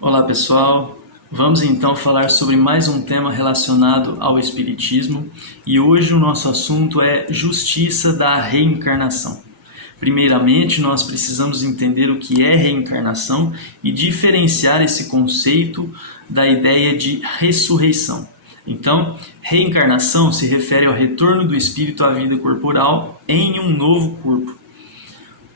Olá pessoal, vamos então falar sobre mais um tema relacionado ao Espiritismo e hoje o nosso assunto é justiça da reencarnação. Primeiramente, nós precisamos entender o que é reencarnação e diferenciar esse conceito da ideia de ressurreição. Então, reencarnação se refere ao retorno do espírito à vida corporal em um novo corpo.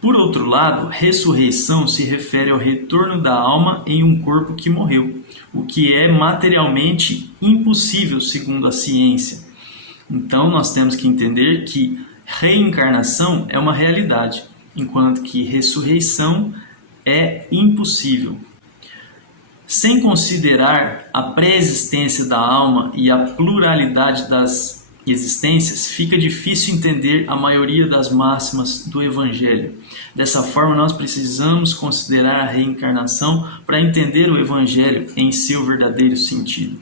Por outro lado, ressurreição se refere ao retorno da alma em um corpo que morreu, o que é materialmente impossível segundo a ciência. Então, nós temos que entender que reencarnação é uma realidade, enquanto que ressurreição é impossível. Sem considerar a pré-existência da alma e a pluralidade das existências, fica difícil entender a maioria das máximas do Evangelho. Dessa forma, nós precisamos considerar a reencarnação para entender o Evangelho em seu verdadeiro sentido.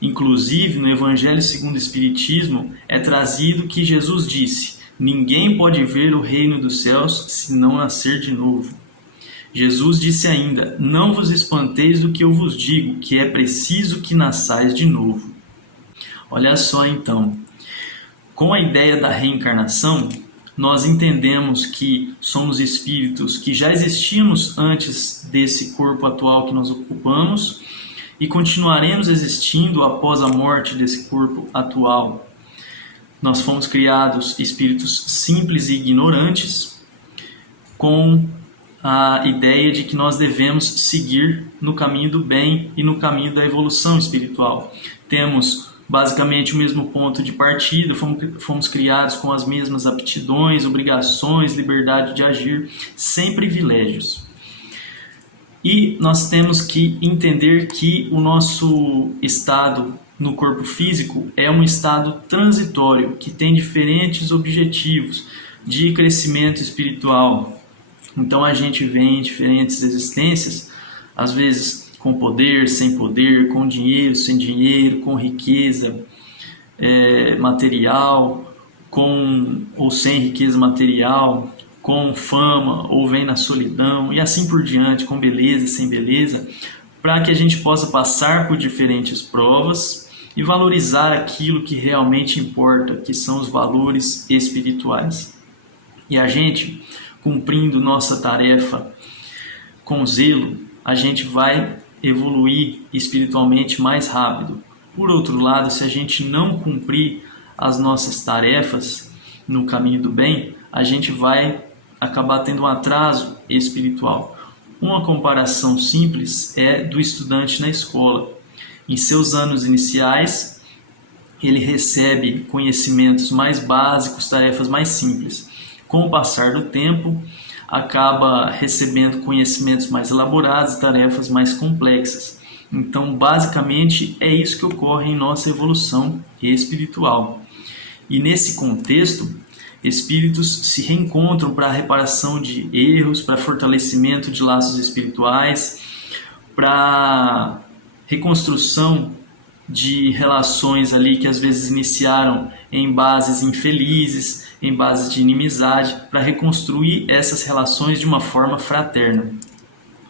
Inclusive, no Evangelho segundo o Espiritismo, é trazido que Jesus disse: "Ninguém pode ver o reino dos céus se não nascer de novo." Jesus disse ainda: "Não vos espanteis do que eu vos digo, que é preciso que nasçais de novo." Olha só então, com a ideia da reencarnação, nós entendemos que somos espíritos que já existimos antes desse corpo atual que nós ocupamos e continuaremos existindo após a morte desse corpo atual. Nós fomos criados espíritos simples e ignorantes, com a ideia de que nós devemos seguir no caminho do bem e no caminho da evolução espiritual. Temos basicamente o mesmo ponto de partida, fomos criados com as mesmas aptidões, obrigações, liberdade de agir, sem privilégios. E nós temos que entender que o nosso estado no corpo físico é um estado transitório, que tem diferentes objetivos de crescimento espiritual. Então a gente vem em diferentes existências, às vezes com poder, sem poder, com dinheiro, sem dinheiro, com riqueza material, com ou sem riqueza material, com fama ou vem na solidão e assim por diante, com beleza e sem beleza, para que a gente possa passar por diferentes provas e valorizar aquilo que realmente importa, que são os valores espirituais. E a gente, cumprindo nossa tarefa com zelo, a gente vai evoluir espiritualmente mais rápido. Por outro lado, se a gente não cumprir as nossas tarefas no caminho do bem, a gente vai acabar tendo um atraso espiritual. Uma comparação simples é do estudante na escola. Em seus anos iniciais, ele recebe conhecimentos mais básicos, tarefas mais simples. Com o passar do tempo, acaba recebendo conhecimentos mais elaborados e tarefas mais complexas. Então, basicamente, é isso que ocorre em nossa evolução espiritual. E nesse contexto, espíritos se reencontram para a reparação de erros, para fortalecimento de laços espirituais, para reconstrução de relações ali que às vezes iniciaram em bases infelizes, em bases de inimizade, para reconstruir essas relações de uma forma fraterna.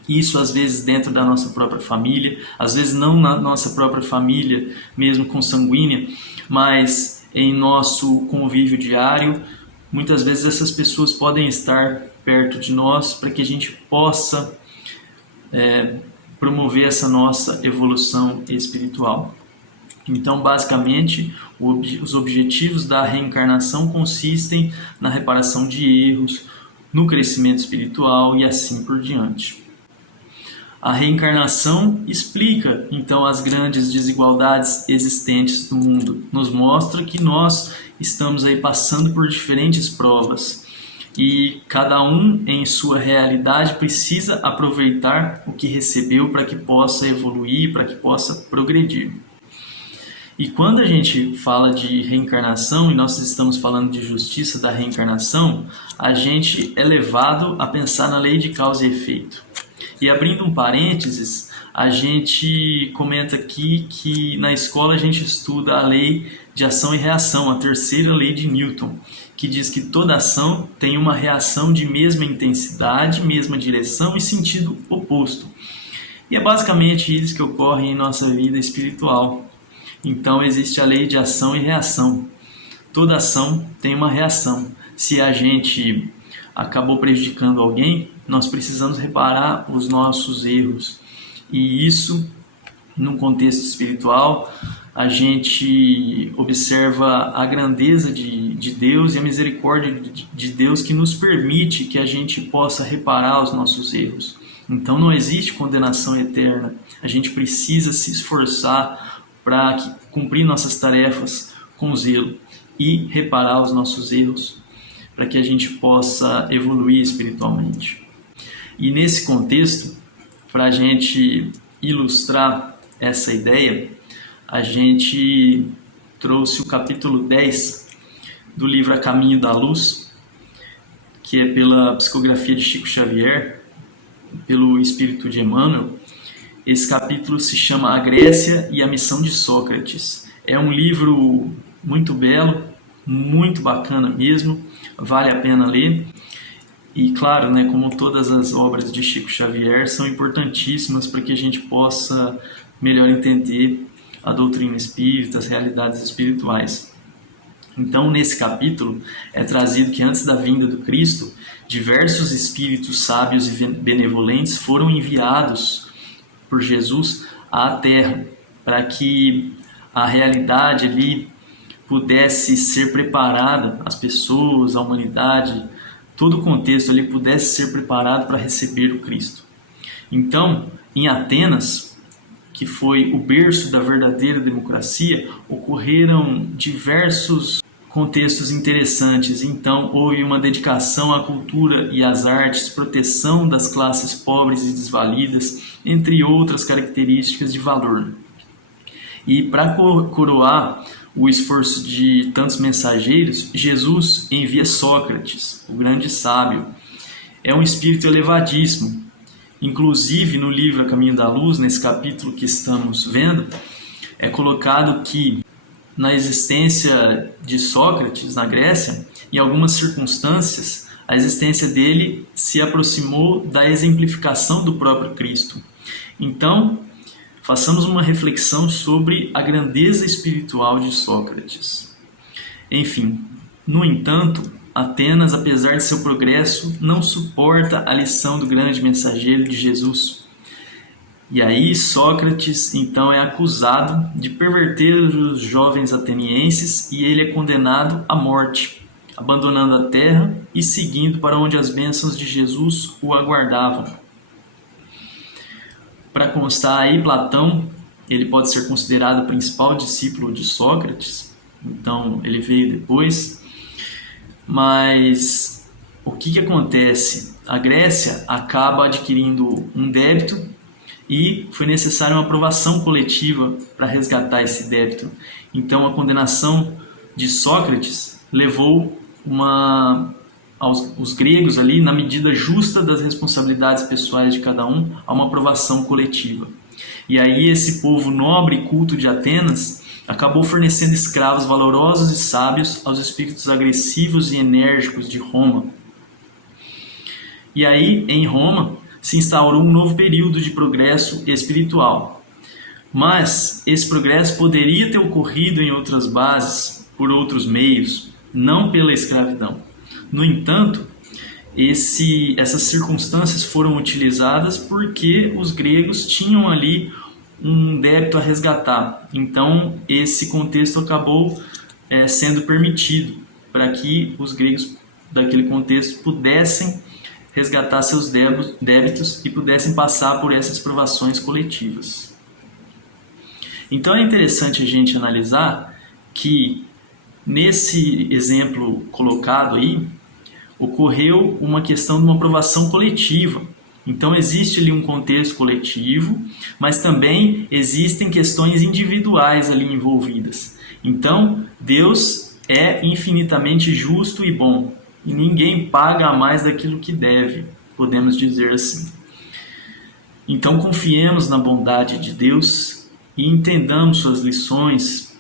Isso às vezes dentro da nossa própria família, às vezes não na nossa própria família, mesmo consanguínea, mas em nosso convívio diário. Muitas vezes essas pessoas podem estar perto de nós para que a gente possa promover essa nossa evolução espiritual. Então, basicamente, os objetivos da reencarnação consistem na reparação de erros, no crescimento espiritual e assim por diante. A reencarnação explica, então, as grandes desigualdades existentes no mundo. Nos mostra que nós estamos aí passando por diferentes provas e cada um em sua realidade precisa aproveitar o que recebeu para que possa evoluir, para que possa progredir. E quando a gente fala de reencarnação e nós estamos falando de justiça da reencarnação, a gente é levado a pensar na lei de causa e efeito. E abrindo um parênteses, a gente comenta aqui que na escola a gente estuda a lei de ação e reação, a terceira lei de Newton, que diz que toda ação tem uma reação de mesma intensidade, mesma direção e sentido oposto. E é basicamente isso que ocorre em nossa vida espiritual. Então existe a lei de ação e reação. Toda ação tem uma reação. Se a gente acabou prejudicando alguém, nós precisamos reparar os nossos erros. E isso, no contexto espiritual, a gente observa a grandeza de Deus e a misericórdia de Deus que nos permite que a gente possa reparar os nossos erros. Então não existe condenação eterna. A gente precisa se esforçar para cumprir nossas tarefas com zelo e reparar os nossos erros para que a gente possa evoluir espiritualmente. E nesse contexto, para a gente ilustrar essa ideia, a gente trouxe o capítulo 10 do livro A Caminho da Luz, que é pela psicografia de Chico Xavier, pelo Espírito de Emmanuel. Esse capítulo se chama A Grécia e a Missão de Sócrates. É um livro muito belo, muito bacana mesmo, vale a pena ler. E claro, né, como todas as obras de Chico Xavier, são importantíssimas para que a gente possa melhor entender a doutrina espírita, as realidades espirituais. Então, nesse capítulo, é trazido que antes da vinda do Cristo, diversos espíritos sábios e benevolentes foram enviados por Jesus à Terra, para que a realidade ali pudesse ser preparada, as pessoas, a humanidade, todo o contexto ali pudesse ser preparado para receber o Cristo. Então, em Atenas, que foi o berço da verdadeira democracia, ocorreram diversos contextos interessantes. Então, houve uma dedicação à cultura e às artes, proteção das classes pobres e desvalidas, entre outras características de valor. E para coroar o esforço de tantos mensageiros, Jesus envia Sócrates, o grande sábio. É um espírito elevadíssimo. Inclusive, no livro A Caminho da Luz, nesse capítulo que estamos vendo, é colocado que na existência de Sócrates na Grécia, em algumas circunstâncias, a existência dele se aproximou da exemplificação do próprio Cristo. Então, façamos uma reflexão sobre a grandeza espiritual de Sócrates. Enfim, no entanto, Atenas, apesar de seu progresso, não suporta a lição do grande mensageiro de Jesus. E aí Sócrates, então, é acusado de perverter os jovens atenienses e ele é condenado à morte, abandonando a terra e seguindo para onde as bênçãos de Jesus o aguardavam. Para constar aí, Platão, ele pode ser considerado o principal discípulo de Sócrates, então ele veio depois. Mas o que acontece? A Grécia acaba adquirindo um débito e foi necessária uma aprovação coletiva para resgatar esse débito. Então a condenação de Sócrates levou os gregos ali, na medida justa das responsabilidades pessoais de cada um, a uma aprovação coletiva. E aí esse povo nobre e culto de Atenas acabou fornecendo escravos valorosos e sábios aos espíritos agressivos e enérgicos de Roma. E aí, em Roma, se instaurou um novo período de progresso espiritual. Mas esse progresso poderia ter ocorrido em outras bases, por outros meios, não pela escravidão. No entanto, essas circunstâncias foram utilizadas porque os gregos tinham ali um débito a resgatar. Então, esse contexto acabou sendo permitido para que os gregos daquele contexto pudessem resgatar seus débitos e pudessem passar por essas provações coletivas. Então, é interessante a gente analisar que, nesse exemplo colocado aí, ocorreu uma questão de uma aprovação coletiva. Então existe ali um contexto coletivo, mas também existem questões individuais ali envolvidas. Então Deus é infinitamente justo e bom, e ninguém paga a mais daquilo que deve, podemos dizer assim. Então confiemos na bondade de Deus e entendamos suas lições,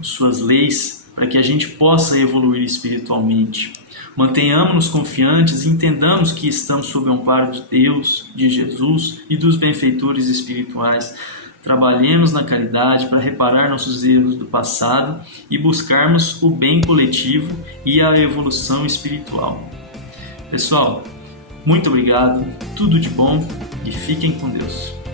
suas leis, para que a gente possa evoluir espiritualmente. Mantenhamos-nos confiantes e entendamos que estamos sob o amparo de Deus, de Jesus e dos benfeitores espirituais. Trabalhemos na caridade para reparar nossos erros do passado e buscarmos o bem coletivo e a evolução espiritual. Pessoal, muito obrigado, tudo de bom e fiquem com Deus.